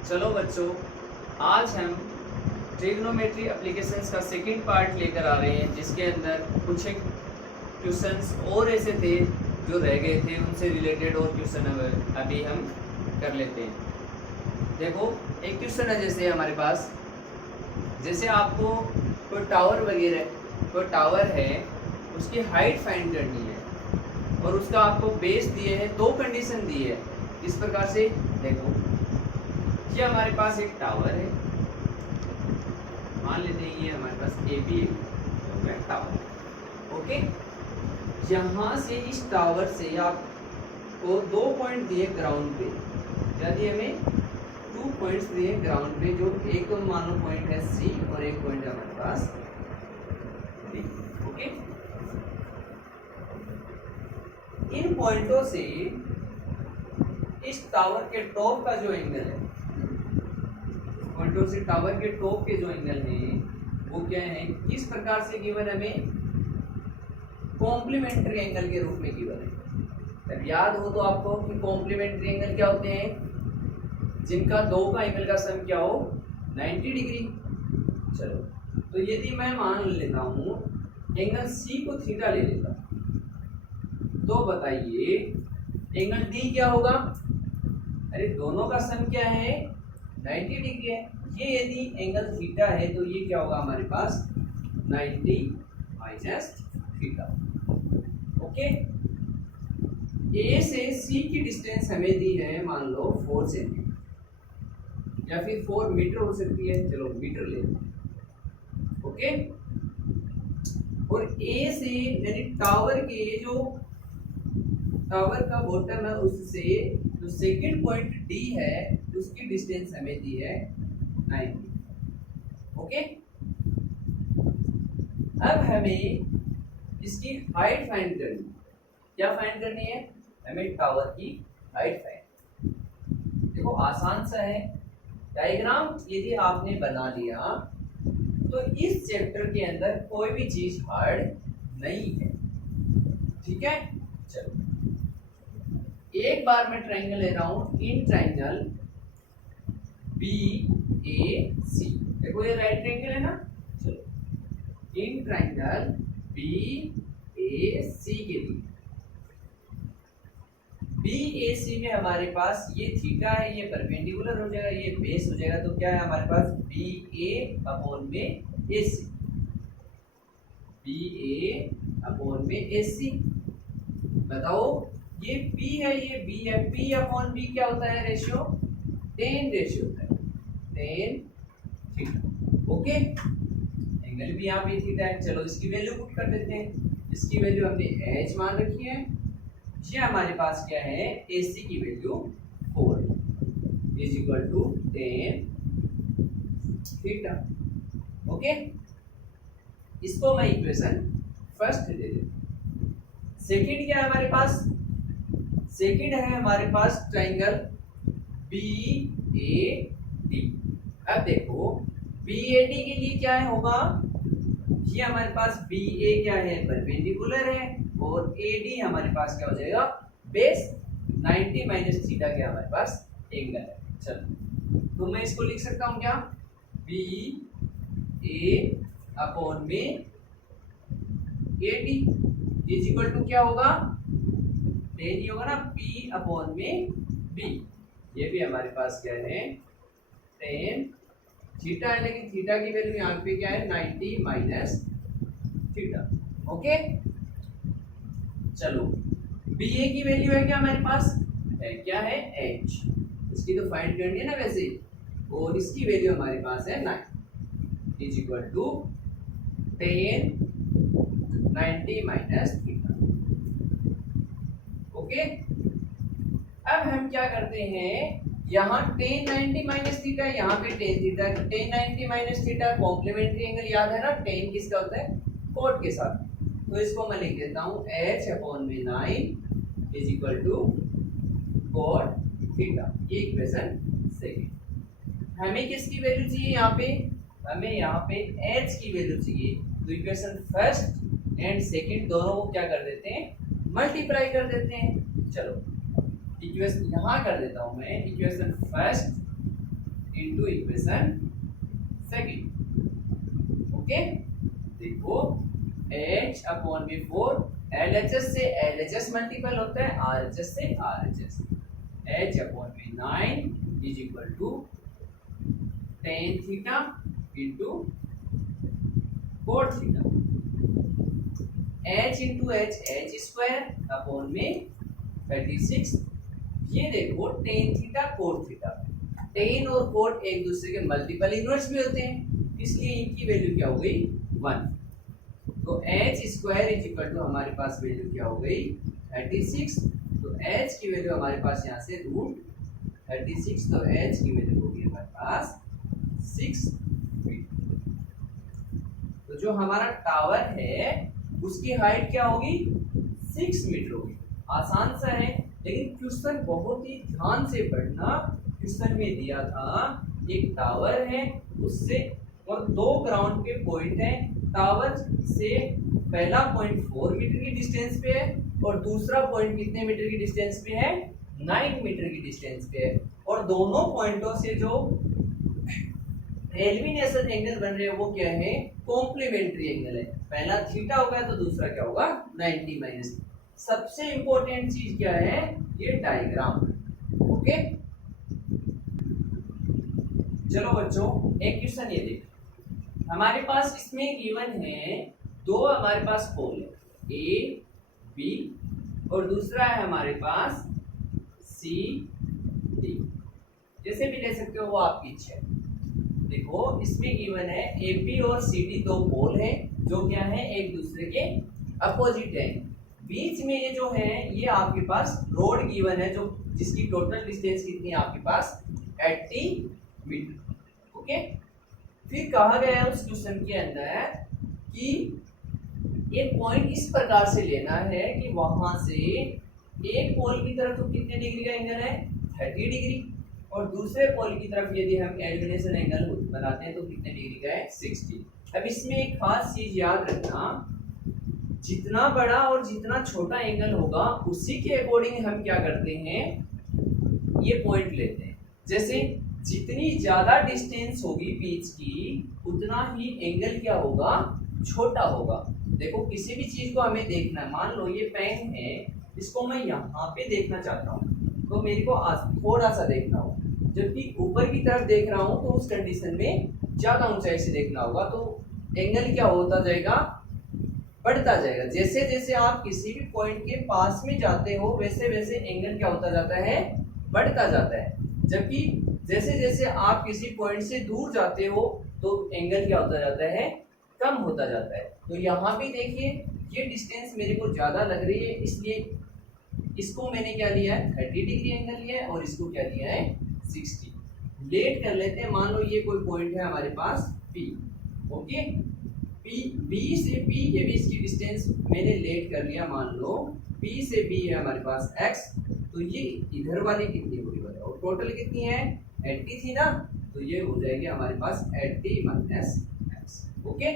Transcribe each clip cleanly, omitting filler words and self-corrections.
चलो बच्चों, आज हम ट्रिग्नोमेट्री एप्लीकेशंस का सेकंड पार्ट लेकर आ रहे हैं, जिसके अंदर कुछ एक क्वेश्चंस और ऐसे थे जो रह गए थे, उनसे रिलेटेड और क्वेश्चन अभी हम कर लेते हैं। देखो, एक क्वेश्चन है जैसे हमारे पास, जैसे आपको कोई टावर वगैरह कोई टावर है, उसकी हाइट फाइंड करनी है और उसका आपको बेस दिए है, दो कंडीशन दी है। इस प्रकार से देखो, ये हमारे पास एक टावर है, मान लेते हैं ये हमारे पास ए बी टावर। ओके, यहाँ से इस टावर से आपको 2 पॉइंट दिए ग्राउंड पे, यदि हमें 2 पॉइंट्स दिए ग्राउंड पे, जो एक तो मान लो पॉइंट है सी और एक पॉइंट है हमारे पास डी। ओके, इन पॉइंटों से इस टावर के टॉप का जो एंगल है, पॉइंटों से टावर के टॉप के जो एंगल है वो क्या है, किस प्रकार से गिवन हमें कॉम्प्लीमेंट्री एंगल के रूप में गिवन है। तब याद हो तो आपको कि कॉम्प्लीमेंट्री एंगल क्या होते हैं, जिनका दो का एंगल का सम क्या हो 90 डिग्री। चलो, तो यदि मैं मान लेता हूं एंगल सी को थीटा ले लेता, तो बताइए एंगल डी क्या होगा। अरे दोनों का सम क्या है 90 डिग्री है। ये यदि एंगल थीटा है तो ये क्या होगा हमारे पास 90 माइनस थीटा। ओके, ए से सी की डिस्टेंस हमें दी है, मान लो 4 सेंटीमीटर या फिर 4 मीटर हो सकती है। चलो मीटर ले लें। ओके, और ए से यानी टावर के जो टावर का बॉटम है उससे जो सेकंड पॉइंट डी है उसकी डिस्टेंस हमें दी है 90। ओके, अब हमें इसकी हाइट फाइंड करनी है। क्या फाइंड करनी है हमें, टावर की हाइट फाइंड। देखो आसान सा है, डायग्राम यदि आपने बना लिया तो इस चैप्टर के अंदर कोई भी चीज हार्ड नहीं है। ठीक है, चलो एक बार मैं ट्रायंगल ले रहा हूं, इन ट्रायंगल बी ए सी। देखो ये राइट ट्रायंगल है ना। चलो इन ट्रायंगल बी ए सी के लिए, बी ए सी में हमारे पास ये थीटा है, ये परपेंडिकुलर हो जाएगा, ये बेस हो जाएगा। तो क्या है हमारे पास बी ए अपॉन में ए सी, बी ए अपॉन में ए सी। बताओ ये P है, ये B है, P अपॉन B क्या होता है रेशियो, 10 रेशियो होता है, 10 थीटा। ओके, एंगल भी यहाँ पे थीटा है। चलो इसकी वैल्यू पुट कर देते हैं। इसकी वैल्यू हमने h मान रखी है। ये हमारे पास क्या है, AC की value 4 is equal to 10 theta. Okay, इसको मैं इक्वेशन फर्स्ट दे देता हूँ। सेकंड क्या है हमारे पास, सेकंड है हमारे पास ट्रायंगल बी ए डी। अब देखो बी ए डी के लिए क्या है होगा, ये हमारे पास बी ए क्या है परपेंडिकुलर है और ए डी हमारे पास क्या हो जाएगा बेस, 90 माइनस थीटा क्या हमारे पास एंगल है। चलो तो मैं इसको लिख सकता हूं क्या, बी ए अपॉन में A D is equal to क्या होगा 10 ही होगा ना, P अपॉन में B। ये भी हमारे पास क्या है 10 थीटा है, लेकिन थीटा की वैल्यू यहाँ पे क्या है 90 माइनस थीटा। ओके, चलो BA की वैल्यू है क्या हमारे पास है, क्या है H, इसकी तो फाइंड करनी है ना वैसे, और इसकी वैल्यू हमारे पास है 9 is equal to 10 90 minus theta. Okay, अब हम क्या करते हैं, यहाँ 10 90 माइनस थीटा, यहाँ पे 10 theta, 10 90 minus theta complementary angle याद है ना, 10 किसका होता है कोट के साथ। तो इसको मैं लिख देता हूँ h अपॉन में 9 is equal to cot theta. ये इक्वेशन सेकंड। हमें किसकी वैल्यू चाहिए यहाँ पे, हमें यहाँ पे h की वैल्यू चाहिए। तो इक्वेशन फर्स्ट एंड सेकंड दोनों को क्या कर देते हैं, मल्टीप्लाई कर देते हैं। चलो इक्वेशन यहाँ कर देता हूं मैं, equation first to equation second. Okay, देखो h अपॉन में 4, LHS से LHS मल्टीपल होता है, RHS से RHS, h अपॉन में 9 is equal to tan theta into cot theta, h into h square upon में 36। ये देखो tan theta cot theta, tan और cot एक दूसरे के मल्टीपल इनवर्स भी होते हैं, इसलिए इनकी वैल्यू क्या हो गई 1। तो h square is equal to हमारे पास वैल्यू क्या हो गई 36। तो h की वैल्यू हमारे पास यहाँ से रूट 36, तो h की वैल्यू होगी हमारे पास 6 फीट। तो जो हमारा टावर है उसकी हाइट क्या होगी 6 मीटर होगी। आसान सा है, लेकिन क्वेश्चन बहुत ही ध्यान से पढ़ना। क्वेश्चन में दिया था एक टावर है, उससे और 2 ग्राउंड के पॉइंट है। टावर से पहला पॉइंट 4 मीटर की डिस्टेंस पे है और दूसरा पॉइंट कितने मीटर की डिस्टेंस पे है 9 मीटर की डिस्टेंस पे है, और दोनों पॉइंटों से जो एलिमिनेशन एंगल बन रहे हैं वो क्या है कॉम्प्लीमेंट्री एंगल है। पहला थीटा होगा तो दूसरा क्या होगा 90 माइनस। सबसे इंपॉर्टेंट चीज क्या है ये डायग्राम। ओके, चलो बच्चों एक क्वेश्चन ये देखो। हमारे पास इसमें गिवन है 2 हमारे पास पोल है ए बी और दूसरा है हमारे पास सी डी, जैसे भी ले सकते हो वो आपकी इच्छा है। देखो इसमें गिवन है ए बी और सी डी 2 पोल है जो क्या है एक दूसरे के अपोजिट है। बीच में ये जो है ये आपके पास रोड गिवन है जो जिसकी टोटल डिस्टेंस कितनी है आपके पास 80 मीटर। ओके, फिर कहा गया है उस क्वेश्चन के अंदर कि एक पॉइंट इस प्रकार से लेना है कि वहां से एक पोल की तरफ तो कितने डिग्री का एंगल है 30 डिग्री, और दूसरे पोल की तरफ यदि हम एलिमिनेशन एंगल बनाते हैं तो कितने डिग्री का है 60। अब इसमें एक खास चीज याद रखना, जितना बड़ा और जितना छोटा एंगल होगा उसी के अकॉर्डिंग हम क्या करते हैं ये पॉइंट लेते हैं। जैसे जितनी ज्यादा डिस्टेंस होगी बीच की उतना ही एंगल क्या होगा छोटा होगा। देखो किसी भी चीज को हमें देखना है, मान लो ये पेन है इसको मैं यहाँ पे देखना चाहता हूँ तो मेरे को थोड़ा सा देखना होगा, जबकि ऊपर की तरफ देख रहा हूँ तो उस कंडीशन में ज्यादा ऊंचाई से देखना होगा, तो एंगल क्या होता जाएगा बढ़ता जाएगा। जैसे जैसे आप किसी भी पॉइंट के पास में जाते हो वैसे वैसे एंगल क्या होता जाता है बढ़ता जाता है, जबकि जैसे जैसे आप किसी पॉइंट से दूर जाते हो तो एंगल क्या होता जाता है कम होता जाता है। तो यहाँ पे देखिए ये डिस्टेंस मेरे को ज़्यादा लग रही है, इसलिए इसको मैंने क्या लिया है 30 डिग्री एंगल लिया है और इसको क्या लिया है 60। लेट कर लेते हैं, मान लो ये कोई पॉइंट है हमारे पास P। ओके, B से P के बीच की डिस्टेंस मैंने लेट कर लिया, मान लो P से B है हमारे पास X, तो ये इधर वाली कितनी होगी बताओ, टोटल कितनी है 80 थी ना, तो ये हो जाएगी हमारे पास 80 माइनस एक्स। ओके,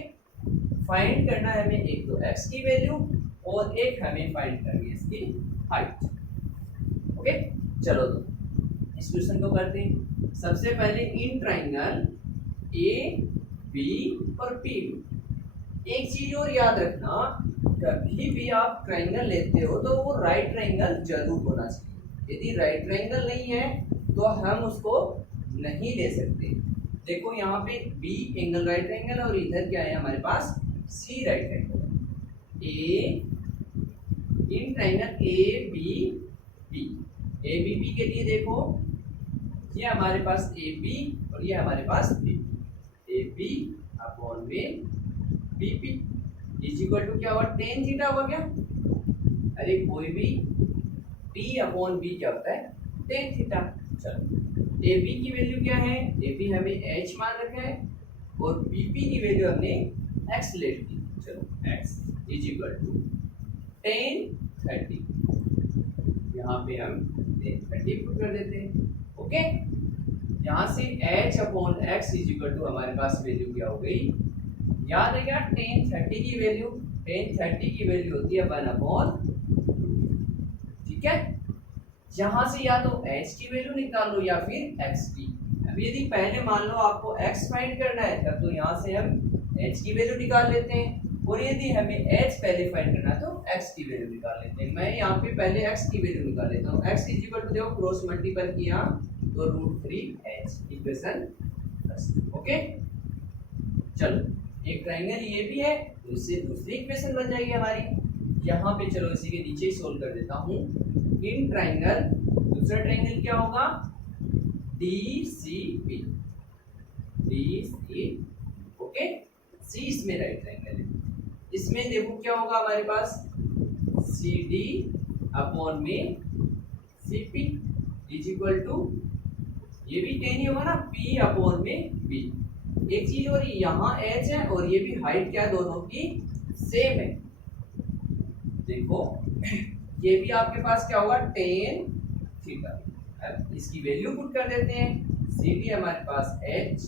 फाइंड करना है हमें एक तो x की वैल्यू और एक हमें फाइंड करनी है इसकी हाइट। ओके, चलो तो इस क्वेश्चन को करते हैं। सबसे पहले इन ट्राइंगल ए बी और पी, एक चीज और याद रखना, कभी भी आप ट्राइंगल लेते हो तो वो राइट ट्राइंगल जरूर होना चाहिए। यदि राइट ट्राइंगल नहीं है तो हम उसको नहीं ले सकते। देखो यहाँ पे B एंगल राइट एंगल और इधर क्या है हमारे पास C right angle. A in triangle A B B, A B B के लिए देखो ये हमारे पास ए बी और ये हमारे पास बी, ए बी अपॉन में B P is equal to क्या हुआ टेन थीटा हुआ क्या। अरे कोई भी P अपॉन बी क्या होता है टेन थीटा। चलो ए बी की वैल्यू क्या है, ए बी हमें h मान रखा है और बी पी की वैल्यू हमने x लेट की। चलो x is equal to ten 30, यहाँ पे हम 30 पुट कर देते हैं। ओके, यहाँ से h upon x is equal to हमारे पास वैल्यू क्या हो गई याद है क्या, टेन 30 की वैल्यू, टेन 30 की वैल्यू होती है 1 अपॉन, ठीक है। यहाँ से या तो h की वैल्यू निकाल लो या फिर x की अब यदि पहले मान लो आपको x फाइंड करना है तब तो यहाँ से हम h की वैल्यू निकाल लेते हैं, और यदि हमें h पहले फाइंड करना है तो x की वैल्यू निकाल लेते हैं। मैं यहाँ पे पहले x की वैल्यू निकाल लेता हूँ। x इक्वल टू देखो क्रॉस मल्टीपल किया तो √3h इक्वेशन फर्स्ट। ओके चलो एक ट्रायंगल ये भी है तो इससे दूसरी इक्वेशन बन जाएगी हमारी। यहाँ पे चलो इसी के नीचे ही सोल्व कर देता हूँ। इन ट्रायंगल दूसरा ट्रायंगल क्या होगा DCP, DC ओके, C इसमें राइट ट्रायंगल है। इसमें देखो क्या होगा हमारे पास CD अपॉन में CP इज इक्वल टू, ये भी 10 ही होगा ना, P अपॉन में B। एक चीज और यहाँ h है और ये भी हाइट क्या दोनों की सेम है। देखो ये भी आपके पास क्या होगा tan थीटा। अब इसकी वैल्यू पुट कर देते हैं। CD हमारे पास h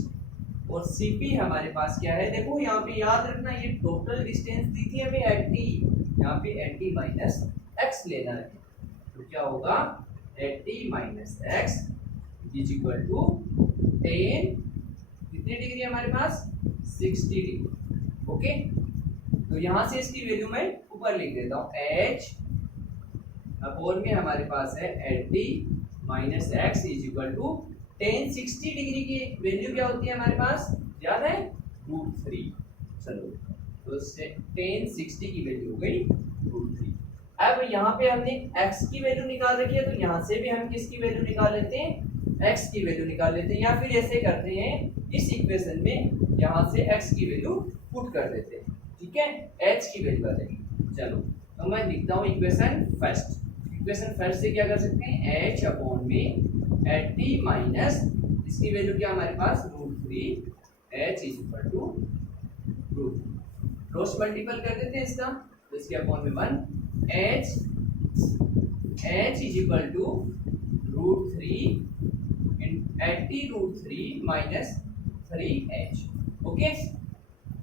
और CP हमारे पास क्या है, देखो यहाँ पे याद रखना ये टोटल डिस्टेंस दी थी हमें 80, यहाँ पे 80 माइनस x लेना है तो क्या होगा 80 minus x is equal to 10 कितने डिग्री हमारे पास 60 डिग्री। ओके तो यहाँ से इसकी वैल्यू मैं ऊपर लिख देता हूँ, h अपॉन में हमारे पास है 80 minus x is equal to 10 60 degree की वैल्यू क्या होती है हमारे पास याद है √3। चलो तो 10 60 की वैल्यू हो गई √3। अब यहाँ पे हमने x की वैल्यू निकाल रखी है तो यहाँ से भी हम किसकी वैल्यू निकाल लेते हैं, x की वैल्यू निकाल लेते हैं, या फिर ऐसे करते हैं इस इक्वेशन में यहाँ से x की वैल्यू पुट कर देते हैं। ठीक है h की वैल्यू आ जाएगी। चलो तो मैं लिखता हूँ इक्वेशन फर्स्ट। इक्वेशन फर्स्ट से क्या कर सकते हैं h अपॉन में 80 माइनस इसकी वैल्यू क्या हमारे पास √3 h is equal to √3 cross multiple कर देते हैं इसका तो इसके अपॉन में 1 h is equal to √3 80 √3 minus 3h। Okay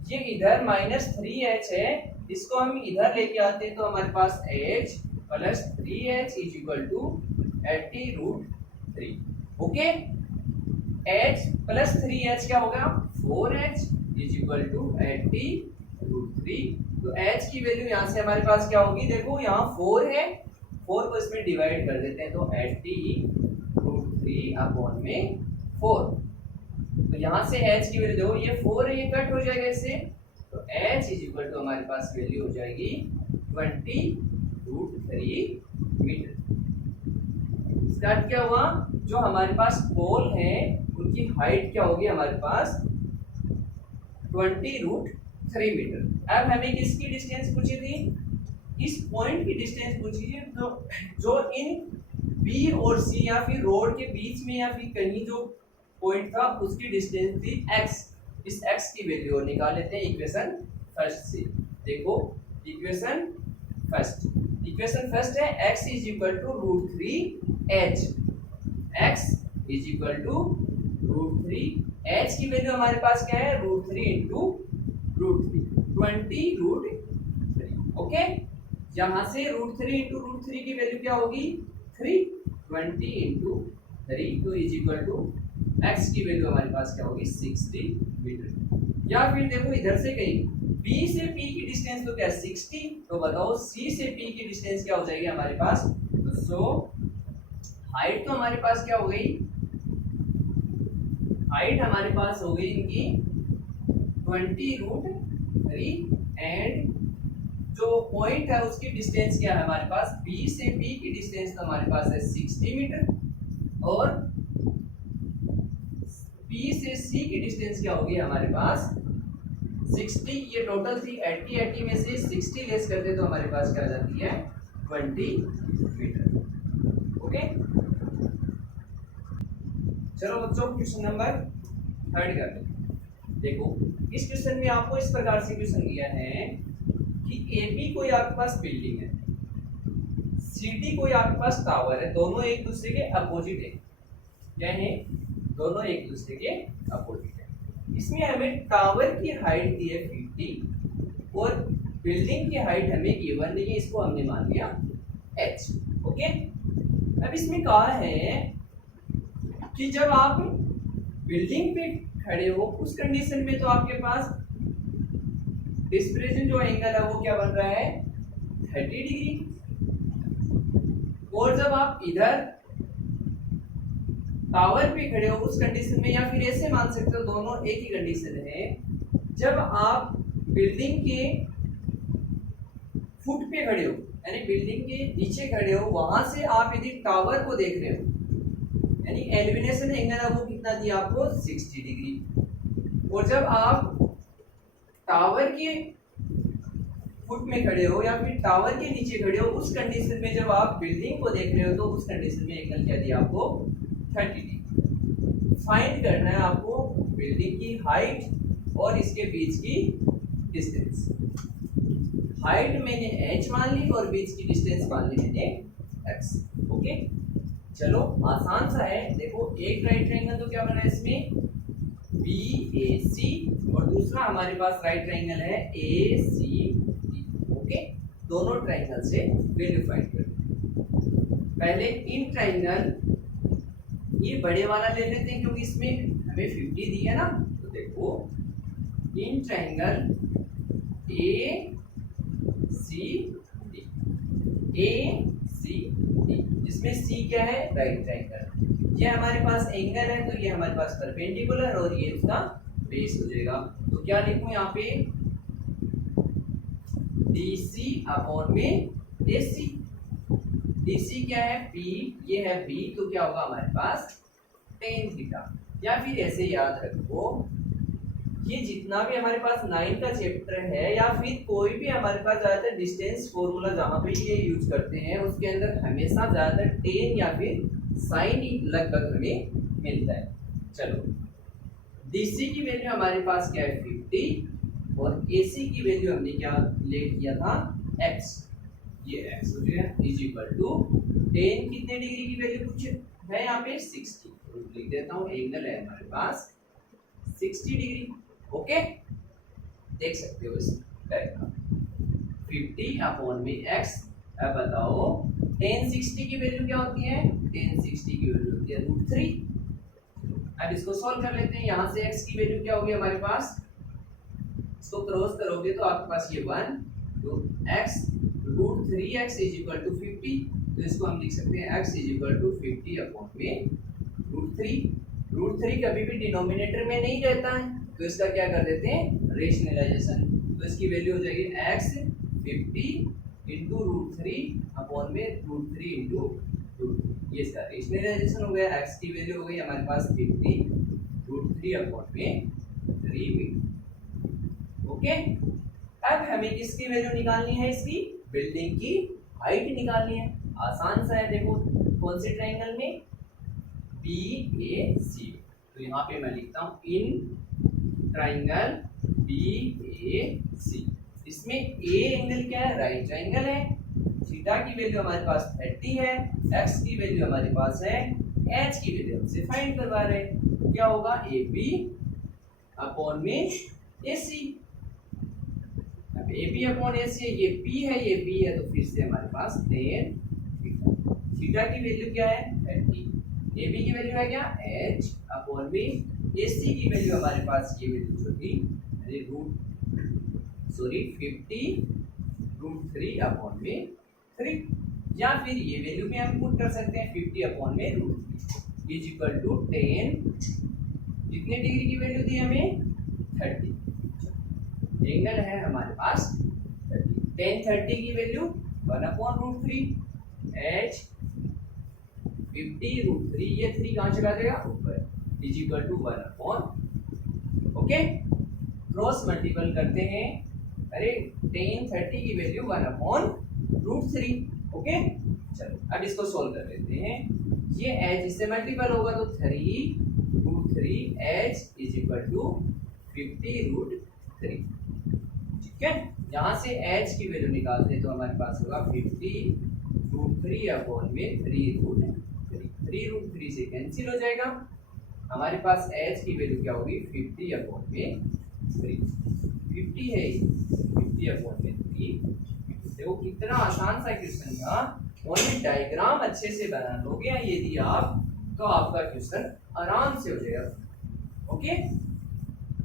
ये इधर माइनस 3h है, इसको हम इधर लेके आते हैं तो हमारे पास h plus 3h is equal to 80 √3। Okay h plus 3h क्या हो गया 4h इज इक्वल टू 80 √3। तो h की वैल्यू यहाँ से हमारे पास क्या होगी, देखो यहाँ 4 है, 4 को इसमें डिवाइड कर देते हैं तो 80 √3 अपॉन में 4। तो यहाँ से h की वैल्यू देखो ये 4 है, ये कट हो जाएगा इससे तो h इज इक्वल टू हमारे पास वैल्यू हो जाएगी 20 √3 मीटर। स्टार्ट क्या हुआ, जो हमारे पास पोल है उनकी हाइट क्या होगी हमारे पास 20 √3 मीटर। अब हमें किसकी डिस्टेंस पूछी थी, इस पॉइंट की डिस्टेंस पूछी थी तो जो इन B और C या फिर रोड के बीच में या फिर कहीं जो पॉइंट था उसकी डिस्टेंस थी x। इस x की वैल्यू निकाल लेते हैं इक्वेशन फर्स्ट से। देखो इक्वेशन फर्स्ट है x is equal to √3h, x is equal to √3h की वैल्यू हमारे पास क्या है √3 इंटू √3 20 √3। ओके यहाँ से √3 इंटू √3 की वैल्यू क्या होगी 3 20 इंटू 3 तो इज इक्वल टू x की वैल्यू हमारे पास क्या होगी 60 मीटर। या फिर देखो इधर से कहीं B से P की डिस्टेंस तो क्या 60, तो बताओ C से P की डिस्टेंस क्या हो जाएगी हमारे पास, तो सो हाइट तो हमारे पास क्या हो गई, हाइट हमारे पास हो गई इनकी 20 √3 एंड जो पॉइंट है उसकी डिस्टेंस क्या है हमारे पास B से P की डिस्टेंस तो हमारे पास है 60 मीटर और P से C की डिस्टेंस क्या होगी हमारे पास 60। ये टोटल थी 80 में से 60 लेस कर दे तो हमारे पास क्या आ जाती है 20 मीटर। ओके चलो बच्चों क्वेश्चन नंबर 3 कर लेते। देखो इस क्वेश्चन में आपको इस प्रकार से क्वेश्चन दिया है कि AB कोई आपके पास बिल्डिंग है, CD कोई आपके पास टावर है, दोनों एक दूसरे के अपोजिट है, क्या है दोनों एक दूसरे के अपोजिट है। इसमें हमें टावर की हाइट दी है 50 और बिल्डिंग की हाइट हमें गिवन नहीं है, इसको हमने मान लिया h। ओके अब इसमें कहा है कि जब आप बिल्डिंग पे खड़े हो उस कंडीशन में तो आपके पास डिस्प्लेसमेंट जो एंगल है वो क्या बन रहा है 30 डिग्री। और जब आप इधर टावर पे खड़े हो उस कंडीशन में, या फिर ऐसे मान सकते हो दोनों एक ही कंडीशन है, जब आप बिल्डिंग के फुट पे खड़े हो यानी बिल्डिंग के नीचे खड़े हो, वहां से आप यदि टावर को देख रहे हो यानी एलिवेशन एंगल है वो कितना दिया आपको 60 डिग्री। और जब आप टावर के फुट में खड़े हो या फिर टावर के नीचे खड़े हो उस कंडीशन में जब आप बिल्डिंग को देख रहे हो तो उस कंडीशन में एंगल क्या दिया आपको 30 डिग्री। फाइंड करना है आपको बिल्डिंग की हाइट और इसके बीच की डिस्टेंस। हाइट मैंने h मान ली और बीच की डिस्टेंस मान ली मैंने x। ओके चलो आसान सा है। देखो एक राइट ट्रायंगल तो क्या बना है इसमें BAC और दूसरा हमारे पास राइट ट्रायंगल है ACD। ओके दोनों ट्रायंगल से वैल्यू फाइंड करो। पहले इन ट्रायंगल ये बड़े वाला ले लेते हैं क्योंकि इसमें हमें 50 दी है ना। तो देखो इन ट्रायंगल ACD जिसमें C क्या है राइट ट्रायंगल, ये हमारे पास एंगल है तो ये हमारे पास परपेंडिकुलर और ये उसका बेस हो जाएगा। तो क्या लिखूं यहाँ पे DC अपॉन में AC। DC क्या है P, ये है B, तो क्या होगा हमारे पास tan थीटा। या फिर ऐसे याद रखो ये जितना भी हमारे पास 9 का चैप्टर है या फिर कोई भी हमारे पास ज्यादातर डिस्टेंस फॉर्मूला जहां पे ये यूज करते हैं उसके अंदर हमेशा ज्यादातर tan या फिर sin ही लगभग हमें मिलता है। चलो DC की वैल्यू हमारे पास क्या है 50 और AC की वैल्यू हमने क्या लेट किया था x। ये x हो गया इज इक्वल टू tan कितने डिग्री की वैल्यू कुछ है यहाँ पे 60, तो लिख देता हूँ एंगल है हमारे पास 60 डिग्री। ओके देख सकते हो इस डायग्राम 50 अपॉन में x। अब बताओ tan 60 की वैल्यू क्या होती है, tan 60 की वैल्यू होती है √3। अब इसको सॉल्व कर लेते हैं। यहाँ से x की वैल्यू क्या होगी हमारे पास, इसको क्रॉस करोगे तो आपके पास ये 1 तो x √3x is equal to 50। तो इसको हम लिख सकते हैं x is equal to 50 upon में √3 कभी भी डिनोमिनेटर में नहीं रहता है तो इसका क्या कर देते हैं रेशनलाइजेशन। तो इसकी वैल्यू हो जाएगी x 50 इंटू √3 अपॉन में √3 इंटू ये इसका रेशनलाइजेशन हो गया। x की वैल्यू हो गई हमारे पास 50 √3 अपॉन में 3। ओके अब हमें किसकी वैल्यू निकालनी है, इसकी बिल्डिंग की हाइट निकालनी है। आसान सा है। देखो कौन से ट्रायंगल में BAC, तो यहाँ पे मैं लिखता हूँ इन ट्रायंगल BAC। इसमें A एंगल क्या है राइट ट्रायंगल है, थीटा की वैल्यू हमारे पास 30 है, x की वैल्यू हमारे पास है, h की वैल्यू हमसे फाइंड करवा रहे हैं। तो क्या होगा AB अपॉन में AC। अब AB अपॉन AC है, ये P है ये B है, तो फिर से हमारे पास tan थीटा की वैल्यू क्या है 30, AB की वैल्यू है क्या h अपॉन में AC की वैल्यू हमारे पास ये वैल्यू होगी 50 √3 अपॉन में 3। या फिर ये वैल्यू भी हम पुट कर सकते हैं 50 अपॉन में √3 इज इक्वल टू 10 कितने डिग्री की वैल्यू दी हमें 30। एंगल है हमारे पास 30। tan 30 की वैल्यू 1 अपॉन √3 h 50 √3 ये 3 कहाँ चला जाएगा ऊपर is equal to 1 upon. Okay cross multiple करते हैं। अरे tan 30 की वैल्यू 1 अपॉन √3। ओके चलो अब इसको सोल्व कर लेते हैं। ये h इससे मल्टीपल होगा तो 3 √3 h इज इक्वल टू 50 √3। ठीक है यहाँ से h की वैल्यू निकालते तो हमारे पास होगा 50 √3 अपॉन में 3 से कैंसिल हो जाएगा। हमारे पास h की वैल्यू क्या होगी 50 अपॉन में 3। 50 है 50 अपॉन में 3। देखो कितना आसान सा क्वेश्चन था। ओनली डायग्राम अच्छे से बना लोगे यदि आप तो आपका क्वेश्चन आराम से हो जाएगा। ओके।